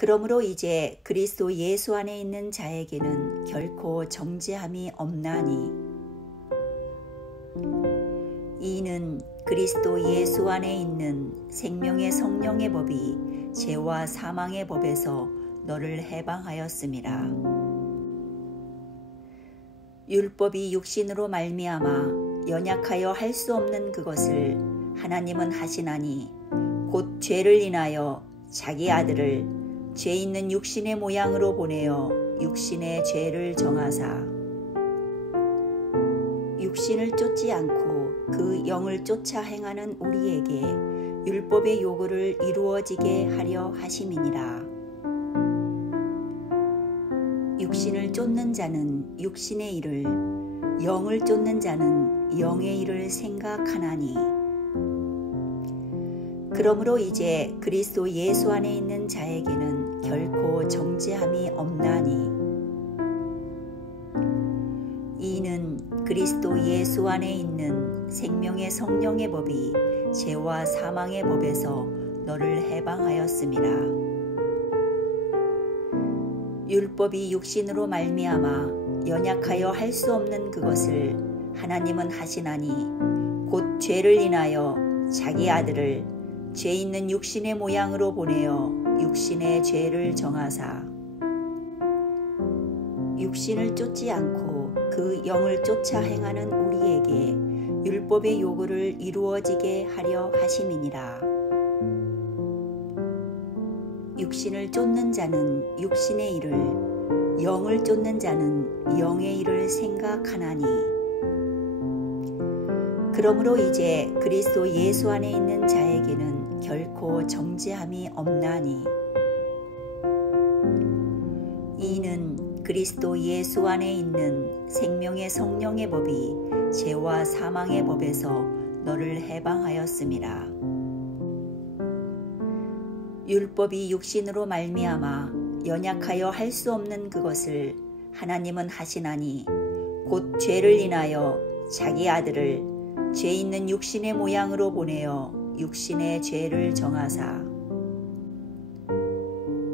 그러므로 이제 그리스도 예수 안에 있는 자에게는 결코 정죄함이 없나니 이는 그리스도 예수 안에 있는 생명의 성령의 법이 죄와 사망의 법에서 너를 해방하였음이라. 율법이 육신으로 말미암아 연약하여 할 수 없는 그것을 하나님은 하시나니 곧 죄를 인하여 자기 아들을 죄 있는 육신의 모양으로 보내어 육신의 죄를 정하사 육신을 쫓지 않고 그 영을 쫓아 행하는 우리에게 율법의 요구를 이루어지게 하려 하심이니라. 육신을 쫓는 자는 육신의 일을, 영을 쫓는 자는 영의 일을 생각하나니 그러므로 이제 그리스도 예수 안에 있는 자에게는 결코 정죄함이 없나니 이는 그리스도 예수 안에 있는 생명의 성령의 법이 죄와 사망의 법에서 너를 해방하였음이라. 율법이 육신으로 말미암아 연약하여 할 수 없는 그것을 하나님은 하시나니 곧 죄를 인하여 자기 아들을 죄 있는 육신의 모양으로 보내어 육신의 죄를 정하사 육신을 쫓지 않고 그 영을 쫓아 행하는 우리에게 율법의 요구를 이루어지게 하려 하심이니라. 육신을 쫓는 자는 육신의 일을, 영을 쫓는 자는 영의 일을 생각하나니 그러므로 이제 그리스도 예수 안에 있는 자에게는 결코 정죄함이 없나니 이는 그리스도 예수 안에 있는 생명의 성령의 법이 죄와 사망의 법에서 너를 해방하였음이라. 율법이 육신으로 말미암아 연약하여 할 수 없는 그것을 하나님은 하시나니 곧 죄를 인하여 자기 아들을 죄 있는 육신의 모양으로 보내어 육신의 죄를 정하사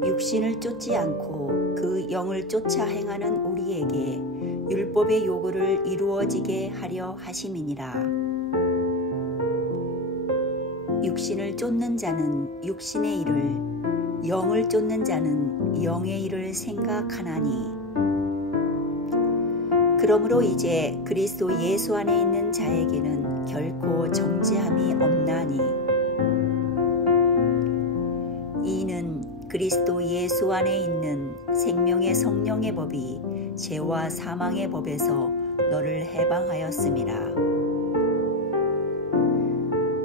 육신을 쫓지 않고 그 영을 쫓아 행하는 우리에게 율법의 요구를 이루어지게 하려 하심이니라. 육신을 쫓는 자는 육신의 일을, 영을 쫓는 자는 영의 일을 생각하나니 그러므로 이제 그리스도 예수 안에 있는 자에게는 결코 정죄함이 없나니 이는 그리스도 예수 안에 있는 생명의 성령의 법이 죄와 사망의 법에서 너를 해방하였음이라.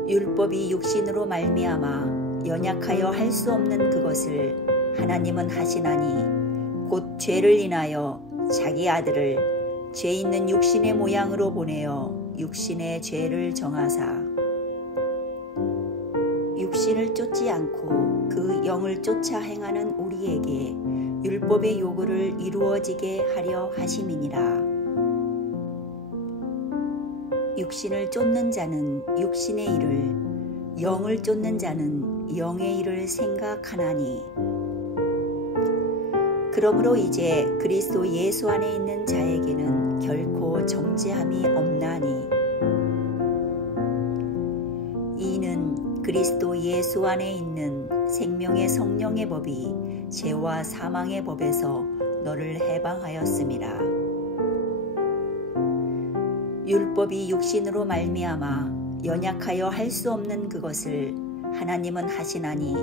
율법이 육신으로 말미암아 연약하여 할 수 없는 그것을 하나님은 하시나니 곧 죄를 인하여 자기 아들을 죄 있는 육신의 모양으로 보내어 육신의 죄를 정하사 육신을 쫓지 않고 그 영을 쫓아 행하는 우리에게 율법의 요구를 이루어지게 하려 하심이니라. 육신을 쫓는 자는 육신의 일을, 영을 쫓는 자는 영의 일을 생각하나니 그러므로 이제 그리스도 예수 안에 있는 자에게는 결코 정죄함이 없나니 이는 그리스도 예수 안에 있는 생명의 성령의 법이 죄와 사망의 법에서 너를 해방하였음이라. 율법이 육신으로 말미암아 연약하여 할 수 없는 그것을 하나님은 하시나니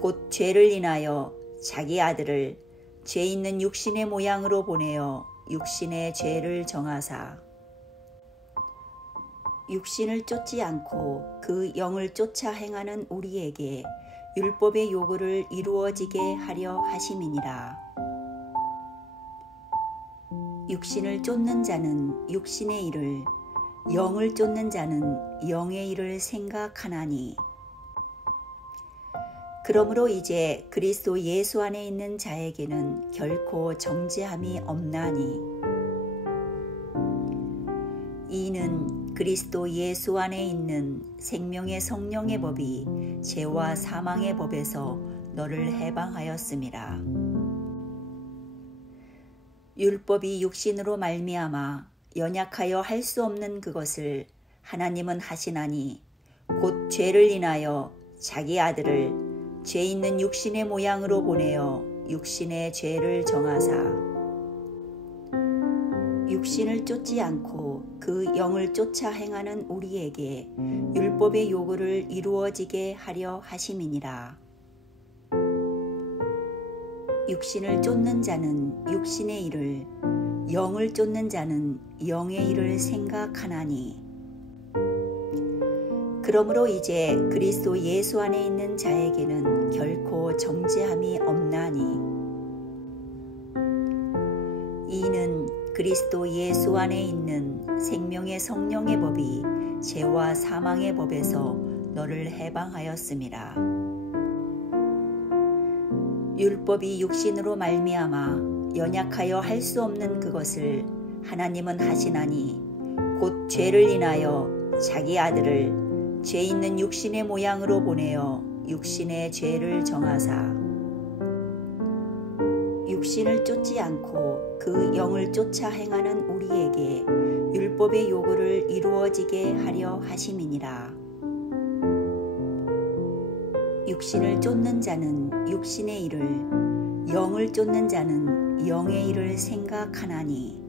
곧 죄를 인하여 자기 아들을 죄 있는 육신의 모양으로 보내어 육신의 죄를 정하사 육신을 쫓지 않고 그 영을 쫓아 행하는 우리에게 율법의 요구를 이루어지게 하려 하심이니라. 육신을 쫓는 자는 육신의 일을, 영을 쫓는 자는 영의 일을 생각하나니 그러므로 이제 그리스도 예수 안에 있는 자에게는 결코 정죄함이 없나니 이는 그리스도 예수 안에 있는 생명의 성령의 법이 죄와 사망의 법에서 너를 해방하였음이라. 율법이 육신으로 말미암아 연약하여 할 수 없는 그것을 하나님은 하시나니 곧 죄를 인하여 자기 아들을 죄 있는 육신의 모양으로 보내어 육신의 죄를 정하사 육신을 쫓지 않고 그 영을 쫓아 행하는 우리에게 율법의 요구를 이루어지게 하려 하심이니라. 육신을 쫓는 자는 육신의 일을, 영을 쫓는 자는 영의 일을 생각하나니. 그러므로 이제 그리스도 예수 안에 있는 자에게는 결코 정죄함이 없나니. 이는 그리스도 예수 안에 있는 생명의 성령의 법이 죄와 사망의 법에서 너를 해방하였음이라. 율법이 육신으로 말미암아 연약하여 할 수 없는 그것을 하나님은 하시나니 곧 죄를 인하여 자기 아들을 죄 있는 육신의 모양으로 보내어 육신의 죄를 정하사 육신을 쫓지 않고 그 영을 쫓아 행하는 우리에게 율법의 요구를 이루어지게 하려 하심이니라. 육신을 쫓는 자는 육신의 일을, 영을 쫓는 자는 영의 일을 생각하나니.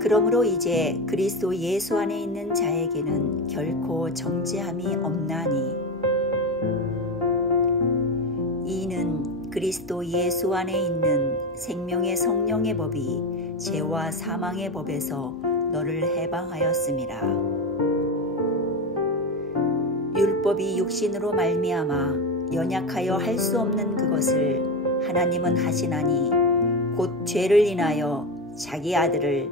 그러므로 이제 그리스도 예수 안에 있는 자에게는 결코 정죄함이 없나니. 이는 그리스도 예수 안에 있는 생명의 성령의 법이 죄와 사망의 법에서 너를 해방하였음이라. 율법이 육신으로 말미암아 연약하여 할 수 없는 그것을 하나님은 하시나니 곧 죄를 인하여 자기 아들을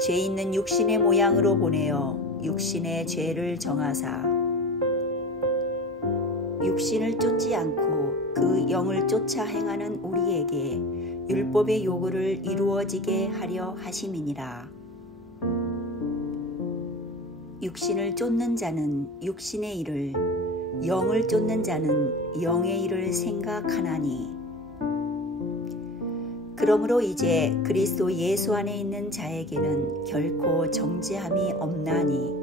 죄 있는 육신의 모양으로 보내어 육신의 죄를 정하사 육신을 쫓지 않고 그 영을 쫓아 행하는 우리에게 율법의 요구를 이루어지게 하려 하심이니라. 육신을 쫓는 자는 육신의 일을, 영을 쫓는 자는 영의 일을 생각하나니. 그러므로 이제 그리스도 예수 안에 있는 자에게는 결코 정죄함이 없나니.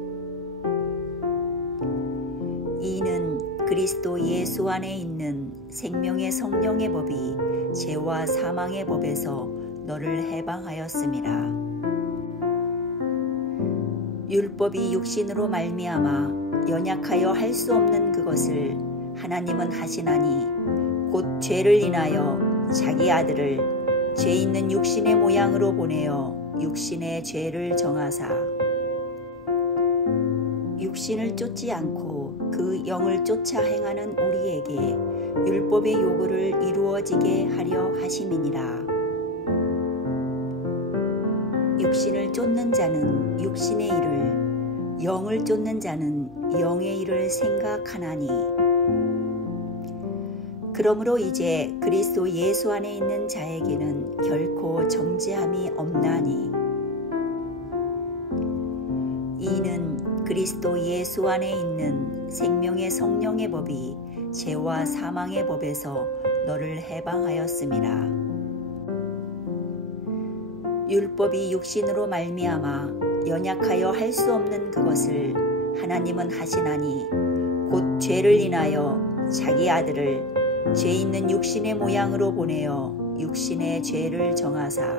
이는 그리스도 예수 안에 있는 생명의 성령의 법이 죄와 사망의 법에서 너를 해방하였음이라. 율법이 육신으로 말미암아 연약하여 할 수 없는 그것을 하나님은 하시나니 곧 죄를 인하여 자기 아들을 죄 있는 육신의 모양으로 보내어 육신의 죄를 정하사 육신을 쫓지 않고 그 영을 쫓아 행하는 우리에게 율법의 요구를 이루어지게 하려 하심이니라. 육신을 쫓는 자는 육신의 일을, 영을 쫓는 자는 영의 일을 생각하나니. 그러므로 이제 그리스도 예수 안에 있는 자에게는 결코 정죄함이 없나니. 이는 그리스도 예수 안에 있는 생명의 성령의 법이 죄와 사망의 법에서 너를 해방하였음이라. 율법이 육신으로 말미암아 연약하여 할 수 없는 그것을 하나님은 하시나니 곧 죄를 인하여 자기 아들을 죄 있는 육신의 모양으로 보내어 육신의 죄를 정하사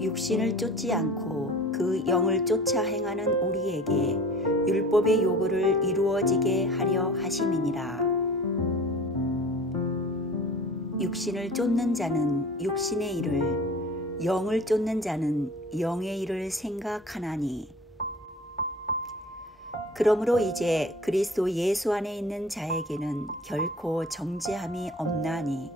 육신을 쫓지 않고 그 영을 쫓아 행하는 우리에게 율법의 요구를 이루어지게 하려 하심이니라. 육신을 쫓는 자는 육신의 일을, 영을 쫓는 자는 영의 일을 생각하나니. 그러므로 이제 그리스도 예수 안에 있는 자에게는 결코 정죄함이 없나니.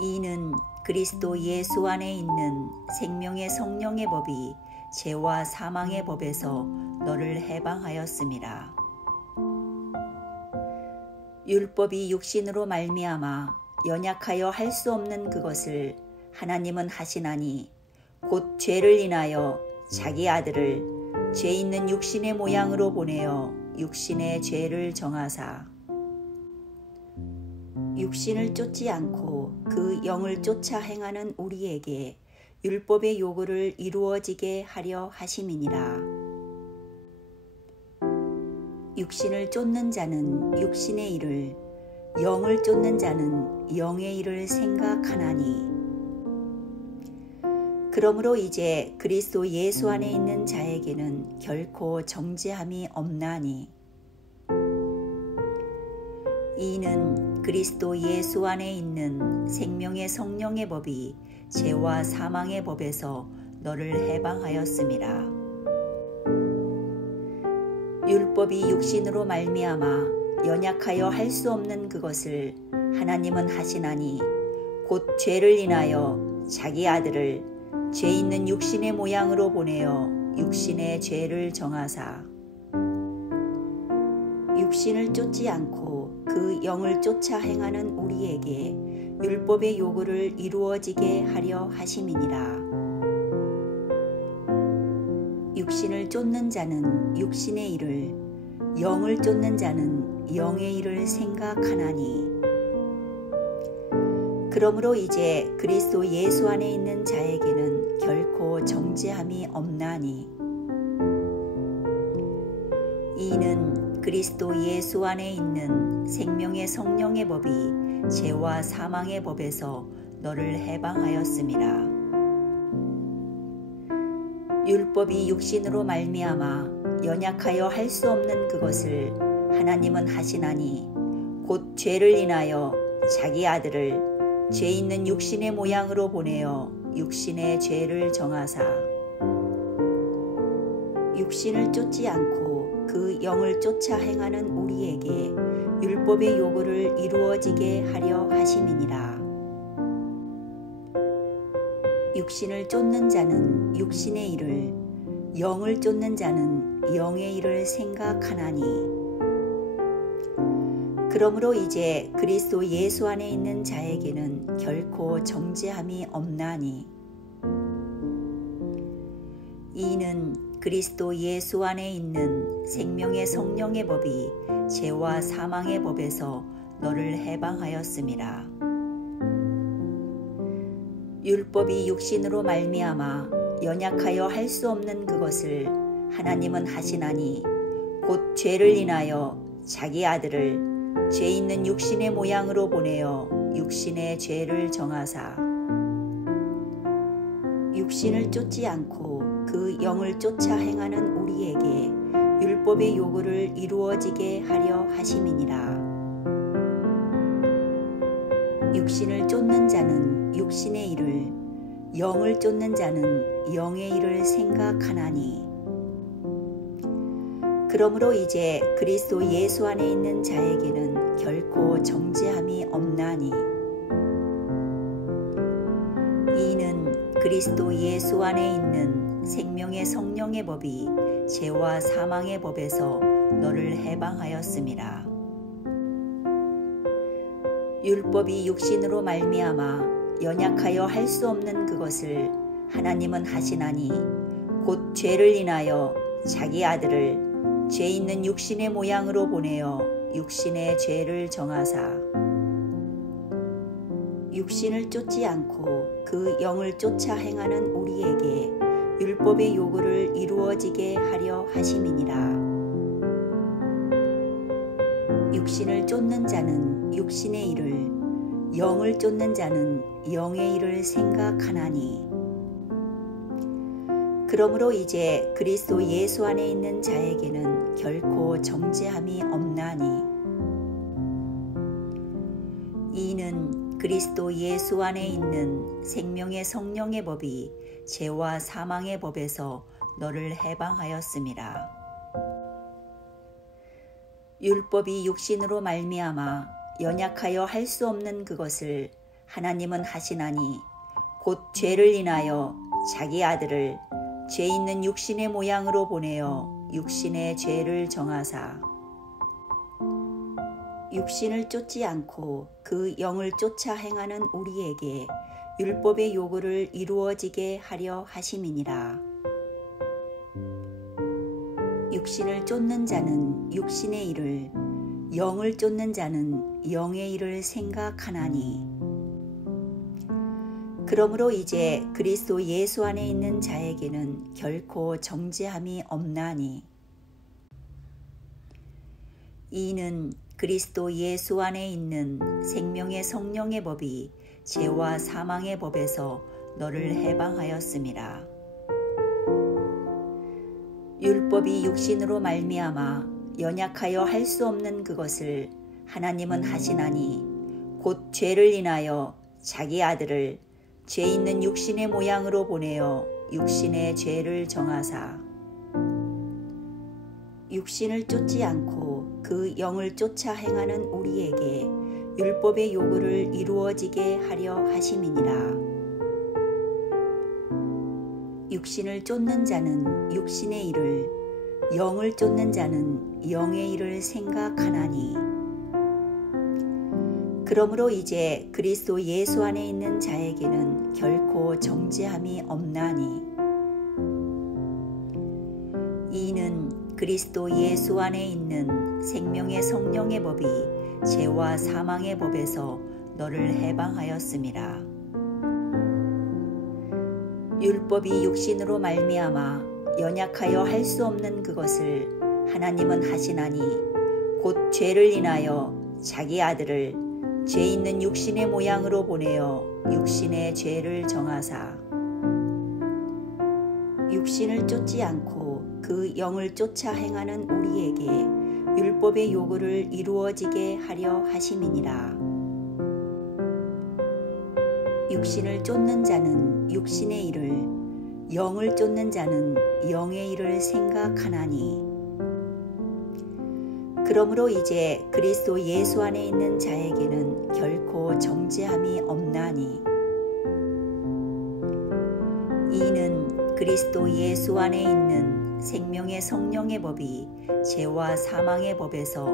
이는 그리스도 예수 안에 있는 생명의 성령의 법이 죄와 사망의 법에서 너를 해방하였음이라. 율법이 육신으로 말미암아 연약하여 할 수 없는 그것을 하나님은 하시나니 곧 죄를 인하여 자기 아들을 죄 있는 육신의 모양으로 보내어 육신의 죄를 정하사 육신을 쫓지 않고 그 영을 쫓아 행하는 우리에게 율법의 요구를 이루어지게 하려 하심이니라. 육신을 쫓는 자는 육신의 일을, 영을 쫓는 자는 영의 일을 생각하나니. 그러므로 이제 그리스도 예수 안에 있는 자에게는 결코 정죄함이 없나니. 이는 그리스도 예수 안에 있는 생명의 성령의 법이 죄와 사망의 법에서 너를 해방하였음이라. 율법이 육신으로 말미암아 연약하여 할 수 없는 그것을 하나님은 하시나니 곧 죄를 인하여 자기 아들을 죄 있는 육신의 모양으로 보내어 육신의 죄를 정하사 육신을 쫓지 않고 그 영을 쫓아 행하는 우리에게 율법의 요구를 이루어지게 하려 하심이니라. 육신을 쫓는 자는 육신의 일을, 영을 쫓는 자는 영의 일을 생각하나니. 그러므로 이제 그리스도 예수 안에 있는 자에게는 결코 정죄함이 없나니. 이는 그리스도 예수 안에 있는 생명의 성령의 법이 죄와 사망의 법에서 너를 해방하였음이라. 율법이 육신으로 말미암아 연약하여 할 수 없는 그것을 하나님은 하시나니 곧 죄를 인하여 자기 아들을 죄 있는 육신의 모양으로 보내어 육신의 죄를 정하사 육신을 쫓지 않고 그 영을 쫓아 행하는 우리에게 율법의 요구를 이루어지게 하려 하심이니라. 육신을 쫓는 자는 육신의 일을, 영을 쫓는 자는 영의 일을 생각하나니. 그러므로 이제 그리스도 예수 안에 있는 자에게는 결코 정죄함이 없나니. 이는 그리스도 예수 안에 있는 생명의 성령의 법이 죄와 사망의 법에서 너를 해방하였음이라. 율법이 육신으로 말미암아 연약하여 할 수 없는 그것을 하나님은 하시나니 곧 죄를 인하여 자기 아들을 죄 있는 육신의 모양으로 보내어 육신의 죄를 정하사 육신을 쫓지 않고 그 영을 쫓아 행하는 우리에게 율법의 요구를 이루어지게 하려 하심이니라. 육신을 쫓는 자는 육신의 일을, 영을 쫓는 자는 영의 일을 생각하나니. 그러므로 이제 그리스도 예수 안에 있는 자에게는 결코 정죄함이 없나니. 이는 그리스도 예수 안에 있는 생명의 성령의 법이 죄와 사망의 법에서 너를 해방하였음이라. 율법이 육신으로 말미암아 연약하여 할 수 없는 그것을 하나님은 하시나니 곧 죄를 인하여 자기 아들을 죄 있는 육신의 모양으로 보내어 육신의 죄를 정하사 육신을 쫓지 않고 그 영을 쫓아 행하는 우리에게 율법의 요구를 이루어지게 하려 하심이니라. 육신을 쫓는 자는 육신의 일을, 영을 쫓는 자는 영의 일을 생각하나니. 그러므로 이제 그리스도 예수 안에 있는 자에게는 결코 정죄함이 없나니. 이는 그리스도 예수 안에 있는 생명의 성령의 법이 죄와 사망의 법에서 너를 해방하였음이라. 율법이 육신으로 말미암아 연약하여 할 수 없는 그것을 하나님은 하시나니 곧 죄를 인하여 자기 아들을 죄 있는 육신의 모양으로 보내어 육신의 죄를 정하사 육신을 쫓지 않고 그 영을 쫓아 행하는 우리에게 율법의 요구를 이루어지게 하려 하심이니라. 육신을 쫓는 자는 육신의 일을, 영을 쫓는 자는 영의 일을 생각하나니. 그러므로 이제 그리스도 예수 안에 있는 자에게는 결코 정죄함이 없나니. 이는 그리스도 예수 안에 있는 생명의 성령의 법이 죄와 사망의 법에서 너를 해방하였음이라. 율법이 육신으로 말미암아 연약하여 할 수 없는 그것을 하나님은 하시나니, 곧 죄를 인하여 자기 아들을 죄 있는 육신의 모양으로 보내어 육신의 죄를 정하사, 육신을 쫓지 않고 그 영을 쫓아 행하는 우리에게 율법의 요구를 이루어지게 하려 하심이니라. 육신을 쫓는 자는 육신의 일을, 영을 쫓는 자는 영의 일을 생각하나니. 그러므로 이제 그리스도 예수 안에 있는 자에게는 결코 정죄함이 없나니. 이는 그리스도 예수 안에 있는 생명의 성령의 법이 죄와 사망의 법에서 너를 해방하였음이라. 율법이 육신으로 말미암아 연약하여 할 수 없는 그것을 하나님은 하시나니, 곧 죄를 인하여 자기 아들을 죄 있는 육신의 모양으로 보내어 육신의 죄를 정하사, 육신을 쫓지 않고 그 영을 쫓아 행하는 우리에게 율법의 요구를 이루어지게 하려 하심이니라. 육신을 쫓는 자는 육신의 일을, 영을 쫓는 자는 영의 일을 생각하나니. 그러므로 이제 그리스도 예수 안에 있는 자에게는 결코 정죄함이 없나니. 이는 그리스도 예수 안에 있는 생명의 성령의 법이 죄와 사망의 법에서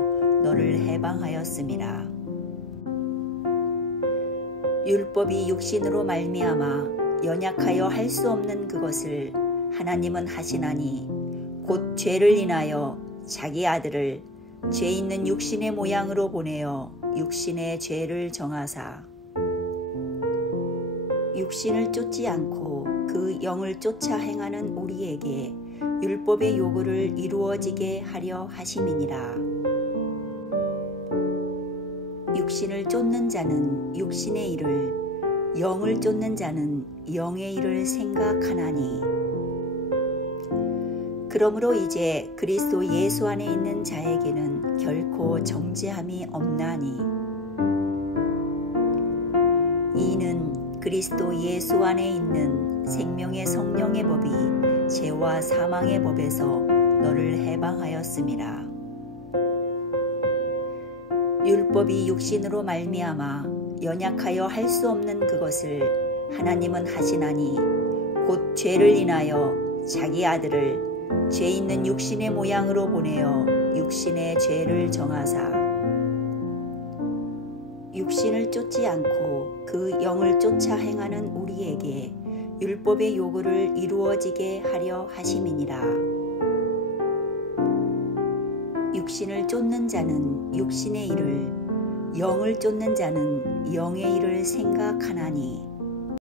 너를 해방하였음이라. 율법이 육신으로 말미암아 연약하여 할 수 없는 그것을 하나님은 하시나니, 곧 죄를 인하여 자기 아들을 죄 있는 육신의 모양으로 보내어 육신의 죄를 정하사, 육신을 쫓지 않고 그 영을 쫓아 행하는 우리에게 율법의 요구를 이루어지게 하려 하심이니라. 육신을 쫓는 자는 육신의 일을, 영을 쫓는 자는 영의 일을 생각하나니. 그러므로 이제 그리스도 예수 안에 있는 자에게는 결코 정죄함이 없나니. 이는 그리스도 예수 안에 있는 생명의 성령의 법이 죄와 사망의 법에서 너를 해방하였음이라. 율법이 육신으로 말미암아 연약하여 할 수 없는 그것을 하나님은 하시나니, 곧 죄를 인하여 자기 아들을 죄 있는 육신의 모양으로 보내어 육신의 죄를 정하사, 육신을 쫓지 않고 그 영을 쫓아 행하는 우리에게 율법의 요구를 이루어지게 하려 하심이니라. 육신을 쫓는 자는 육신의 일을, 영을 쫓는 자는 영의 일을 생각하나니.